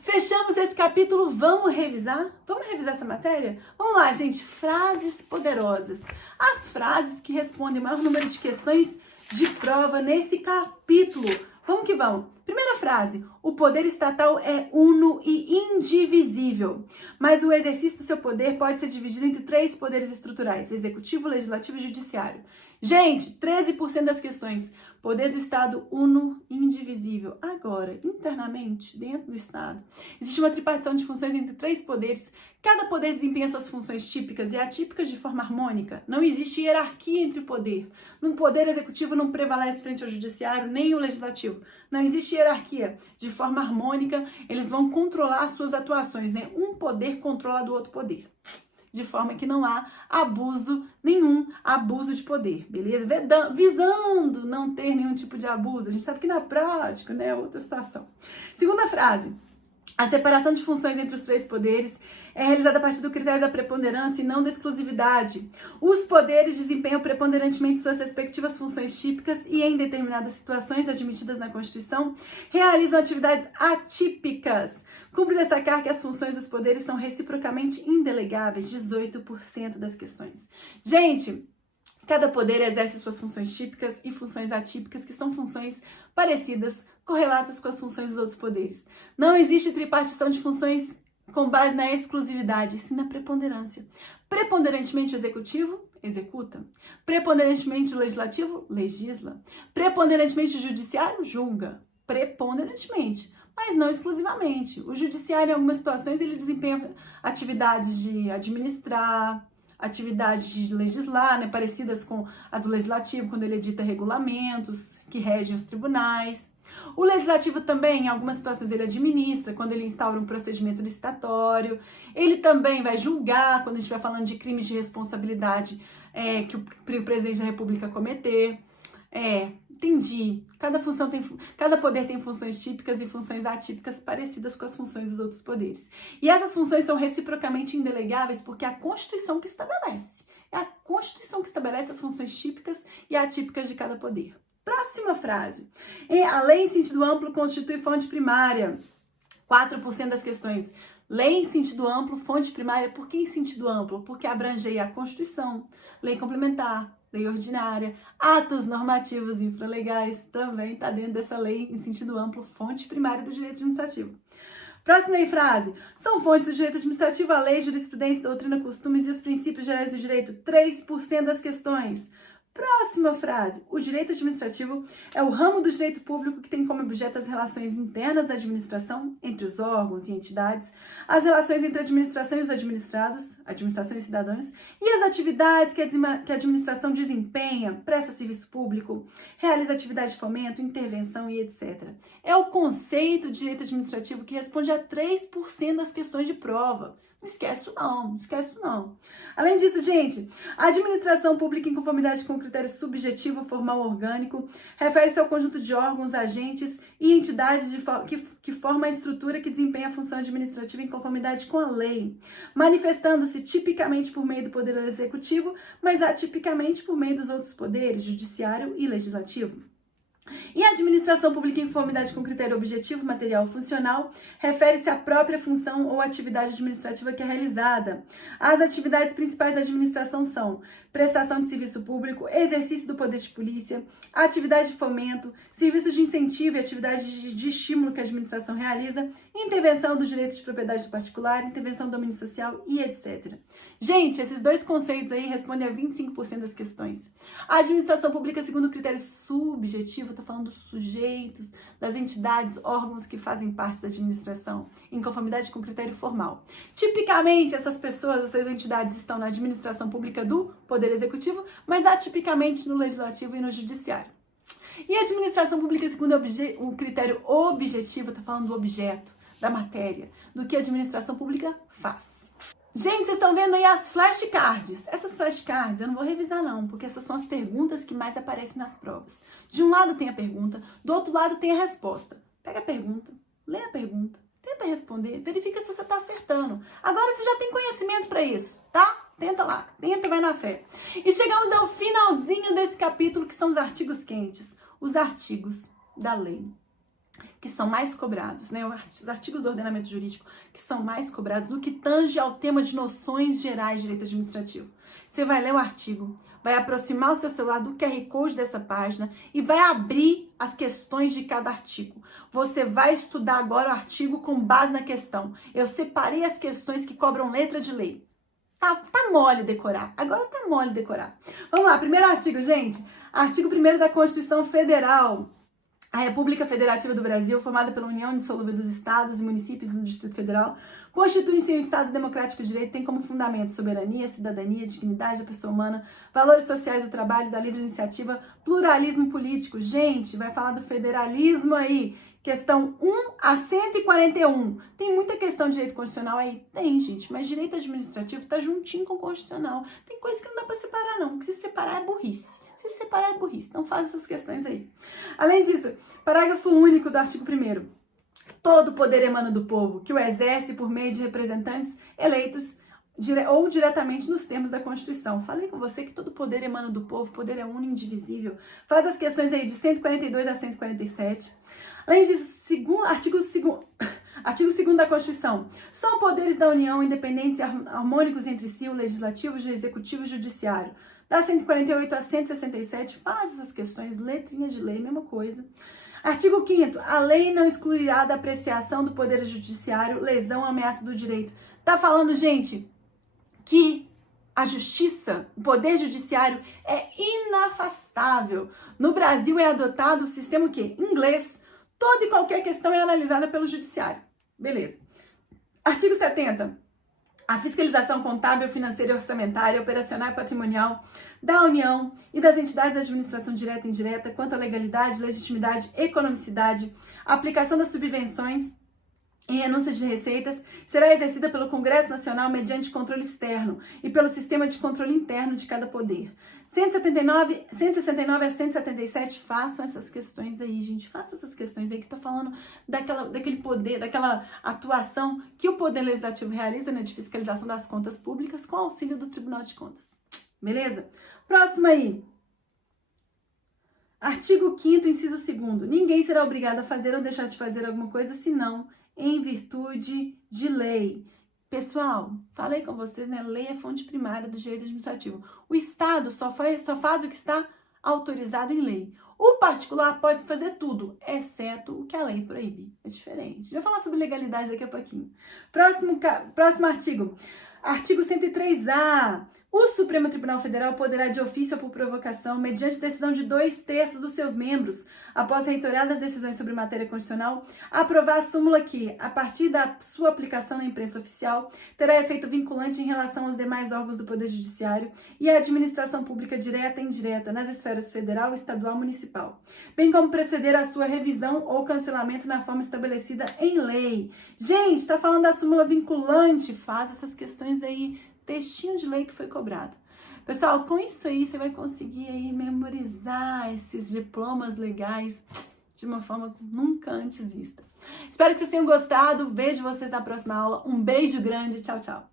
Fechamos esse capítulo, vamos revisar? Vamos revisar essa matéria? Vamos lá, gente, frases poderosas. As frases que respondem o maior número de questões de prova nesse capítulo. Vamos que vamos. Primeira frase, o poder estatal é uno e indivisível, mas o exercício do seu poder pode ser dividido entre 3 poderes estruturais, executivo, legislativo e judiciário. Gente, 13% das questões, poder do Estado uno e indivisível. Agora, internamente, dentro do Estado, existe uma tripartição de funções entre 3 poderes. Cada poder desempenha suas funções típicas e atípicas de forma harmônica. Não existe hierarquia entre o poder. No poder executivo não prevalece frente ao judiciário, nem o legislativo. Não existe hierarquia. De forma harmônica, eles vão controlar suas atuações, né? Um poder controla do outro poder. De forma que não há nenhum abuso de poder, beleza? Visando não ter nenhum tipo de abuso. A gente sabe que na prática, né, é outra situação. Segunda frase. A separação de funções entre os 3 poderes é realizada a partir do critério da preponderância e não da exclusividade. Os poderes desempenham preponderantemente suas respectivas funções típicas e, em determinadas situações admitidas na Constituição, realizam atividades atípicas. Cumpre destacar que as funções dos poderes são reciprocamente indelegáveis, 18% das questões. Gente, cada poder exerce suas funções típicas e funções atípicas, que são funções parecidas, correlatas com as funções dos outros poderes. Não existe tripartição de funções com base na exclusividade, sim na preponderância. Preponderantemente o executivo executa. Preponderantemente o legislativo legisla. Preponderantemente o judiciário julga. Preponderantemente, mas não exclusivamente. O judiciário, em algumas situações, ele desempenha atividades de administrar, atividades de legislar, né, parecidas com a do legislativo, quando ele edita regulamentos que regem os tribunais. O legislativo também, em algumas situações, ele administra, quando ele instaura um procedimento licitatório. Ele também vai julgar, quando a gente estiver falando de crimes de responsabilidade que o presidente da República cometer. Entendi. Cada poder tem funções típicas e funções atípicas parecidas com as funções dos outros poderes. E essas funções são reciprocamente indelegáveis porque é a Constituição que estabelece. É a Constituição que estabelece as funções típicas e atípicas de cada poder. Próxima frase. A lei em sentido amplo constitui fonte primária. 4% das questões. Lei em sentido amplo, fonte primária. Por que em sentido amplo? Porque abrangeia a Constituição, lei complementar, lei ordinária, atos normativos infralegais, também está dentro dessa lei em sentido amplo, fonte primária do direito administrativo. Próxima aí, frase. São fontes do direito administrativo a lei, jurisprudência, doutrina, costumes e os princípios gerais do direito. 3% das questões. Próxima frase. O direito administrativo é o ramo do direito público que tem como objeto as relações internas da administração, entre os órgãos e entidades, as relações entre a administração e os administrados, administração e cidadãos, e as atividades que a administração desempenha, presta serviço público, realiza atividade de fomento, intervenção e etc. É o conceito de direito administrativo que responde a 3% das questões de prova. Não esquece isso não, não esquece isso não. Além disso, gente, a administração pública em conformidade com o critério subjetivo, formal, orgânico, refere-se ao conjunto de órgãos, agentes e entidades que formam a estrutura que desempenha a função administrativa em conformidade com a lei, manifestando-se tipicamente por meio do poder executivo, mas atipicamente por meio dos outros poderes, judiciário e legislativo. E a administração pública em conformidade com critério objetivo, material ou funcional refere-se à própria função ou atividade administrativa que é realizada. As atividades principais da administração são prestação de serviço público, exercício do poder de polícia, atividade de fomento, serviços de incentivo e atividades de estímulo que a administração realiza, intervenção dos direitos de propriedade particular, intervenção do domínio social e etc. Gente, esses 2 conceitos aí respondem a 25% das questões. A administração pública, segundo o critério subjetivo, estou falando dos sujeitos, das entidades, órgãos que fazem parte da administração, em conformidade com o critério formal. Tipicamente, essas pessoas, essas entidades estão na administração pública do Poder Executivo, mas atipicamente no Legislativo e no Judiciário. E a administração pública, segundo o critério objetivo, está falando do objeto, da matéria, do que a administração pública faz. Gente, vocês estão vendo aí as flashcards. Essas flashcards eu não vou revisar não, porque essas são as perguntas que mais aparecem nas provas. De um lado tem a pergunta, do outro lado tem a resposta. Pega a pergunta, lê a pergunta, tenta responder, verifica se você está acertando. Agora você já tem conhecimento para isso, tá? Tenta lá, tenta e vai na fé. E chegamos ao finalzinho desse capítulo, que são os artigos quentes, os artigos da lei. que são mais cobrados, né? Os artigos do ordenamento jurídico que são mais cobrados no que tange ao tema de noções gerais de direito administrativo. Você vai ler o artigo, vai aproximar o seu celular do QR Code dessa página e vai abrir as questões de cada artigo. Você vai estudar agora o artigo com base na questão. Eu separei as questões que cobram letra de lei. Tá mole decorar. Agora tá mole decorar. Vamos lá, primeiro artigo, gente. Artigo 1º da Constituição Federal. A República Federativa do Brasil, formada pela União Indissolúvel dos Estados e Municípios do Distrito Federal, constitui-se um Estado democrático de direito, tem como fundamento soberania, cidadania, dignidade da pessoa humana, valores sociais do trabalho, da livre iniciativa, pluralismo político. Gente, vai falar do federalismo aí. Questão 1 a 141. Tem muita questão de direito constitucional aí? Tem, gente, mas direito administrativo tá juntinho com o constitucional. Tem coisa que não dá pra separar, não. Que se separar é burrice. Se separar é burrice. Então faz essas questões aí. Além disso, parágrafo único do artigo 1º. Todo poder emana do povo, que o exerce por meio de representantes eleitos ou diretamente nos termos da Constituição. Falei com você que todo poder emana do povo, poder é único e indivisível. Faz as questões aí de 142 a 147. Além disso, artigo 2º da Constituição. São poderes da União independentes e harmônicos entre si, o Legislativo, o Executivo e o Judiciário. Da 148 a 167, faz essas questões, letrinha de lei, mesma coisa. Artigo 5º. A lei não excluirá da apreciação do Poder Judiciário lesão ou ameaça do direito. Tá falando, gente, que a justiça, o Poder Judiciário é inafastável. No Brasil é adotado o sistema o quê? Inglês. Toda e qualquer questão é analisada pelo Judiciário. Beleza. Artigo 70. A fiscalização contábil, financeira, orçamentária, operacional e patrimonial da União e das entidades de administração direta e indireta quanto à legalidade, legitimidade, economicidade, aplicação das subvenções e renúncia de receitas será exercida pelo Congresso Nacional mediante controle externo e pelo sistema de controle interno de cada poder. 169 a 177, façam essas questões aí, gente. Façam essas questões aí que tá falando daquele poder, daquela atuação que o Poder Legislativo realiza, né, de fiscalização das contas públicas com auxílio do Tribunal de Contas. Beleza? Próximo aí. Artigo 5º, inciso 2º. Ninguém será obrigado a fazer ou deixar de fazer alguma coisa, senão em virtude de lei. Pessoal, falei com vocês, né? Lei é fonte primária do direito administrativo. O Estado só faz o que está autorizado em lei. O particular pode fazer tudo, exceto o que a lei proíbe. É diferente. Já vou falar sobre legalidade daqui a pouquinho. Próximo artigo. Artigo 103A. O Supremo Tribunal Federal poderá, de ofício ou por provocação, mediante decisão de 2/3 dos seus membros, após reitorar das decisões sobre matéria constitucional, aprovar a súmula que, a partir da sua aplicação na imprensa oficial, terá efeito vinculante em relação aos demais órgãos do Poder Judiciário e à administração pública direta e indireta nas esferas federal, estadual e municipal, bem como preceder a sua revisão ou cancelamento na forma estabelecida em lei. Gente, está falando da súmula vinculante, faz essas questões aí, textinho de lei que foi cobrado. Pessoal, com isso aí você vai conseguir aí memorizar esses diplomas legais de uma forma nunca antes vista. Espero que vocês tenham gostado. Vejo vocês na próxima aula. Um beijo grande. Tchau, tchau.